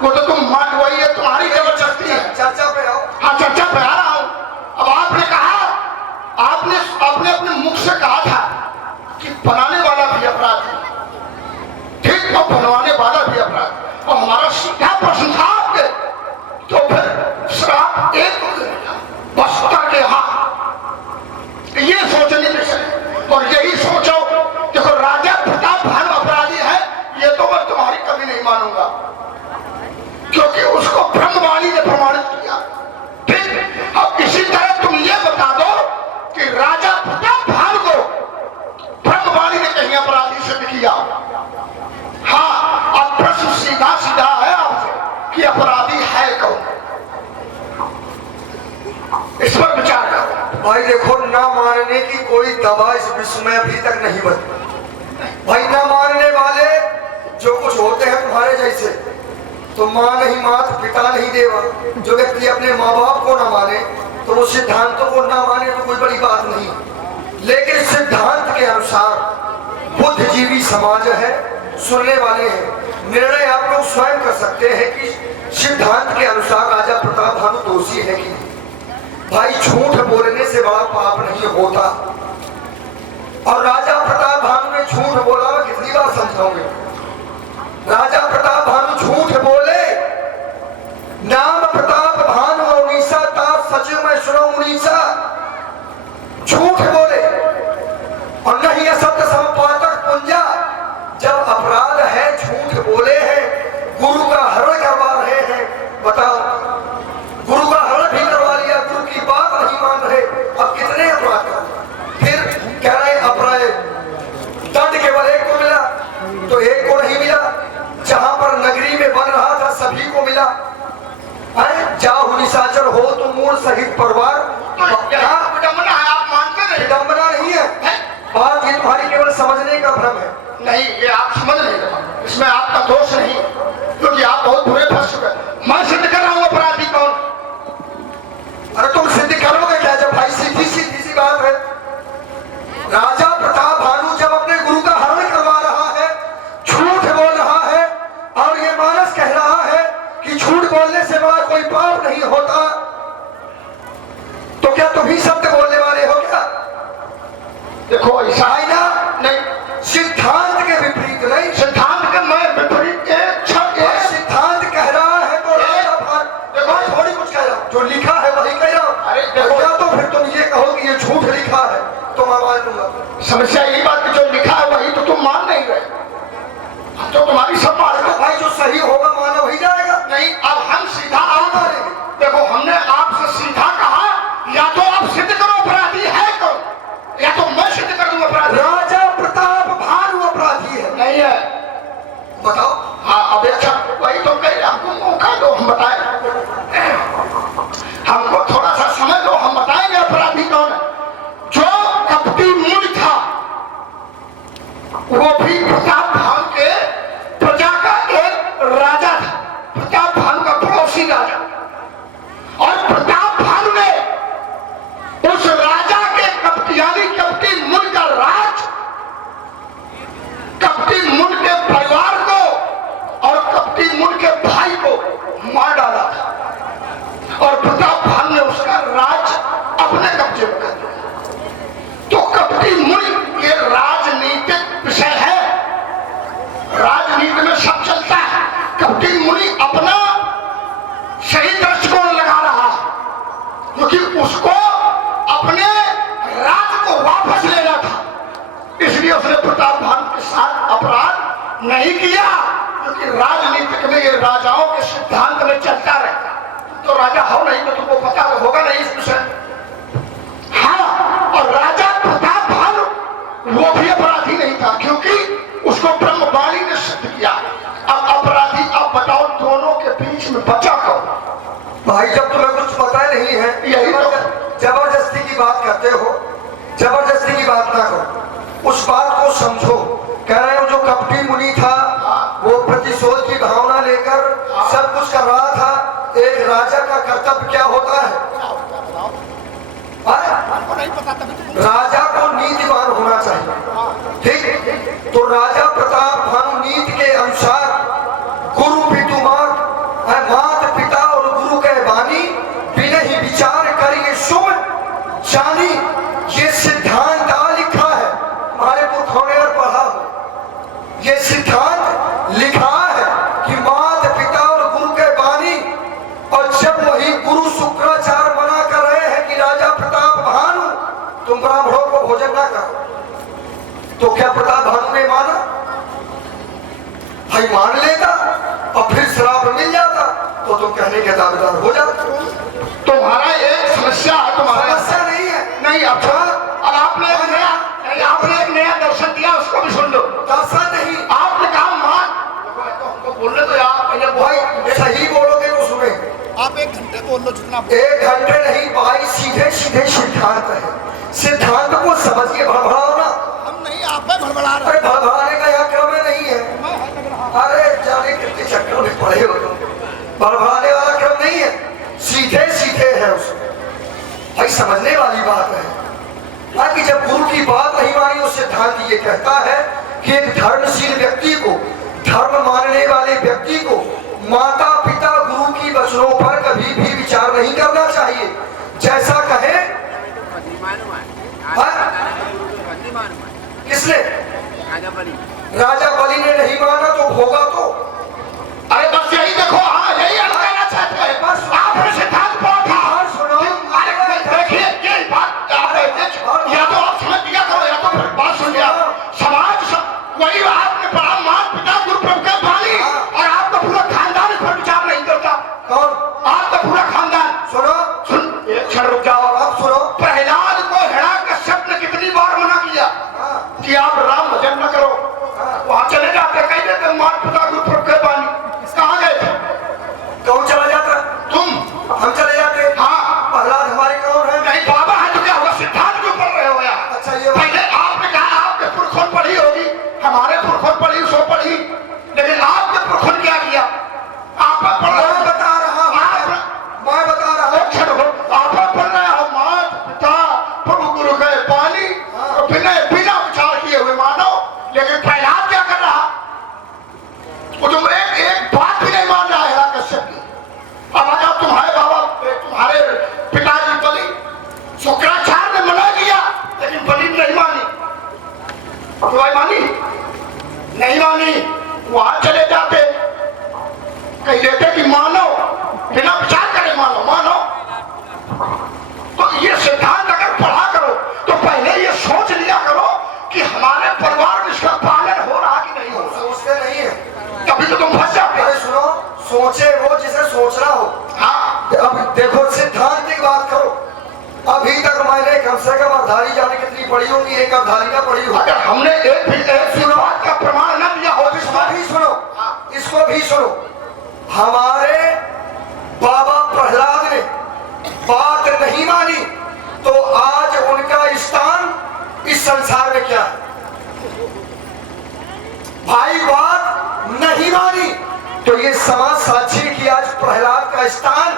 वो तो तुम मान वही है, तुम्हारी जबरदस्ती है। चर्चा पे आओ। हाँ चर्चा पे आ रहा हूँ। अब आपने कहा, आपने अपने मुख से कहा था कि बनाने वाला भी अपराधी, ठीक, तो बनवाने वाला भी अपराधी, और हमारा सीधा प्रश्न था आपके, तो फिर श्राप एक को देगा बस करके। हाँ ये सोचने के, और यही सोचो, देखो राजा प्रताप भानु अपराधी है, ये तो मैं तुम्हारी कभी नहीं मानूंगा, क्योंकि उसको ब्रह्मवाणी ने प्रमाणित किया। ठीक, अब इसी तरह तुम ये बता दो कि राजा प्रताप भानु को ब्रह्मवाणी ने कहीं अपराधी सिद्ध किया। हाँ, अब प्रश्न सीधा सीधा है आपसे कि अपराधी है कौन, इस पर विचार करो। भाई देखो, ना मानने की कोई दवा इस विश्व में अभी तक नहीं बनी। भाई ना मानने वाले जो कुछ होते हैं तुम्हारे जैसे, तो माँ नहीं मात, पिता नहीं देवा। जो व्यक्ति अपने माँ बाप को ना माने, तो वो सिद्धांतों को ना माने तो कोई बड़ी बात नहीं। लेकिन सिद्धांत के अनुसार बुद्धिजीवी समाज है, सुनने वाले हैं, निर्णय आप लोग स्वयं कर सकते हैं कि सिद्धांत के अनुसार राजा प्रताप भानु दोषी है कि नहीं। भाई झूठ बोलने से बड़ा पाप नहीं होता, और राजा प्रताप भानु ने झूठ बोला, मैं कितनी बार समझाऊंगे। राजा प्रताप भानु झूठ बोले, नाम प्रताप भानु उड़ीसा ताप सचिव में सुनो उड़ीसा, झूठ बोले और नहीं असत्य संपादक पुंजा। जब अपराध है, झूठ बोले हैं, गुरु का हरण करवा रहे हैं, बताओ, गुरु का हरण भी करवा लिया, गुरु की बात नहीं मान रहे, अब कितने अपराध कर। फिर कह रहे अपराध दंड केवल एक को मिला, तो एक को नहीं मिला, जहां पर नगरी में बन रहा था सभी को मिला। जाओ निशाचर हो तुम मूल सहित परिवार, विडंबना है, आप मानते नहीं। विडंबना नहीं है, बात ये तुम्हारी केवल समझने का भ्रम है। नहीं, ये आप समझ नहीं रहे, इसमें आपका दोष नहीं, क्योंकि आप बहुत बुरे फंस चुके हैं। मैं सिद्ध कर रहा हूँ अपराधी कौन। अरे तुम सिद्ध करोगे क्या, जब भाई सीधी सी बात है। राजा प्रताप भानु जब अपने गुरु का हरण करवा रहा है, झूठ बोल रहा है, और ये मानस कह रहा है कि झूठ बोलने से बड़ा कोई पाप नहीं होता, तो क्या तुम ही सत्य बोलने वाले हो क्या? देखो ऐसा है ना, नहीं, सिद्धांत के विपरीत नहीं। सिद्धांत के मैं विपरीत सिद्धांत कह रहा है तो देखो थोड़ी कुछ कह रहा हूं, जो लिखा है वही कह रहा हूं। अरे देखो, या तो फिर तुम ये कहो कि ये झूठ लिखा है तो मैं मान लूंगा। समस्या यही बात कि जो लिखा है वही तो तुम मान नहीं रहे, तो तुम्हारी सब बात तो भाई जो सही होगा माना वही जाएगा। नहीं, अब हम सीधा देखो, हमने आपसे सीधा कहा, या तो आप सिद्ध करो अपराधी है कौन, या तो मैं सिद्ध कर दूं अपराधी। राजा प्रताप भानु अपराधी है नहीं है, बताओ। हाँ, अब अच्छा वही तो कह रहे, हमको मौका दो, हम बताएं, हमको थोड़ा सा समय दो, हम बताएंगे अपराधी कौन है। जो कपटी मुनि था, वो भी प्रताप भानु के प्रजा का एक राजा था, प्रताप भानु का पड़ोसी राजा, और प्रताप भानु ने उस राजा के कपटी मुनि का राज, कपटी मुनि के परिवार को और कपटी मुनि के भाई को मार डाला था, और प्रताप भानु ने उसका राज अपने कब्जे में कर लिया। तो कपटी मुनि ये राजनीतिक विषय है, राजनीति में सब चलता है। कपटी मुनि अपना सही दृष्टिकोण लगा रहा है, क्योंकि उसको अपने राज को वापस लेना था, इसलिए उसने प्रताप भानु के साथ अपराध नहीं किया, क्योंकि राजनीतिक में ये राजाओं के सिद्धांत में चलता रहता। तो राजा हो नहीं तो तुमको पता होगा नहीं इस विषय। हाँ, और राजा प्रताप भानु वो भी अपराधी नहीं था, क्योंकि उसको ब्रह्मवाणी ने सिद्ध किया। अब अपराधी, अब बताओ दोनों के बीच में बचा कौन। भाई जब तुम्हें कुछ पता नहीं है, यही तो जबरदस्ती की बात करते हो, जबरदस्ती की बात ना करो, उस बात को समझो। कह रहे हो जो कपटी मुनि था वो प्रतिशोध की भावना लेकर सब कुछ कर रहा था। एक राजा का कर्तव्य क्या होता है? राजा को नीतिवान होना चाहिए, ठीक। तो राजा प्रताप भानु नीति के अनुसार गुरु पितुमार तो क्या प्रताप भानु ने माना? भाई मान लेता और फिर श्राप मिल जाता तो तुम कहने के दावेदार हो जाते। तुम्हारा एक समस्या है, तुम्हारा समस्या नहीं है। नहीं। अच्छा, और आपने एक नया दर्शन दिया, उसको भी सुन लो। दर्शन नहीं, आपने कहा हमको बोलने तो यार पहले भाई सही बोलोगे तो सुने। आप 1 घंटे बोल लो जितना। 1 घंटे नहीं भाई, सीधे सीधे सिद्धांत है। सिद्धांत को समझ के भड़बड़ाओ ना। हम नहीं, आप भड़बड़ा रहे। अरे भड़बड़ाने का यहाँ क्रम नहीं है। अरे जाने कितने चक्कर में पड़े हो तुम। भड़बड़ाने वाला क्रम नहीं है, सीधे सीधे है उसमें। भाई समझने वाली बात है कि जब गुरु की बात नहीं मानी, उस सिद्धांत ये कहता है कि एक धर्मशील व्यक्ति को, धर्म मानने वाले व्यक्ति को माता पिता गुरु की वचनों पर कभी भी विचार नहीं करना चाहिए। जैसा कहे किसने? राजा बलि ने नहीं माना तो होगा तो। अरे बस यही देखो, हाँ यही हम कहना चाहते हैं। बस आपने सिद्धांत पढ़ा। सुनो, अरे देखिए ये बात या तो आप समझ लिया करो या तो फिर बात सुन लिया। समाज वही आपने पढ़ा, माता पिता गुरु प्रभु वाली, और आपका पूरा खानदान इस पर विचार नहीं करता। कौन? आपका पूरा खानदान। सुनो, सुन एक क्षण रुक जाओ। अब सुनो। प्रहलाद को हिरण्यकश्यप ने कितनी बार मना किया कि आप राम भजन न करो। वहां चले जाते, कह देते माता पिता गुरु प्रभु के वाली। कहाँ गए थे? कौन चला जाता? तुम। हम चले जाते। हाँ, प्रहलाद हमारे कौन है? नहीं बाबा है तो क्या होगा? सिद्धांत क्यों पढ़ रहे हो यार? अच्छा ये पहले आपने कहा आपके पुरखों पढ़ी होगी, हमारे पुरखों पढ़ी, सो पढ़ी, लेकिन आपके पुरखों क्या किया? आप पढ़ रहे हो। बता रहा हूँ, मैं बता रहा हूँ। अच्छा देखो, आप पढ़ रहे हो माता पिता प्रभु गुरु के पानी, तो बिना विचार किए हुए मानो। लेकिन प्रहलाद क्या कर रहा? वो तुम एक बात भी नहीं मान रहा है हिरण्यकश्यप की। अब अगर तुम्हारे बाबा, तुम्हारे पिताजी बलि, शुक्राचार्य ने मना किया, लेकिन बलि नहीं मानी। तुम्हारी मानी नहीं मानी, वहां चले जाते, कह देते कि मानो, बिना विचार करे मानो मानो। तो ये सिद्धांत अगर पढ़ा करो तो पहले ये सोच लिया करो कि हमारे परिवार में इसका पालन हो रहा कि नहीं हो रहा। सोचते नहीं है, तभी तो तुम फंस जाते। अरे सुनो, सोचे वो जिसे सोचना हो। हाँ, अब देखो सिद्धांत की बात करो। अभी तक मैंने कम से कम अर्धाली जाने कितनी पढ़ी होगी, एक अर्धाली ना पढ़ी होगी। अगर हमने एक बात का प्रमाण न दिया हो, इसको भी सुनो, इसको भी सुनो। हमारे बाबा प्रहलाद ने बात नहीं मानी तो आज उनका स्थान इस संसार में क्या है? भाई बात नहीं मानी तो ये समाज साक्षी की आज प्रहलाद का स्थान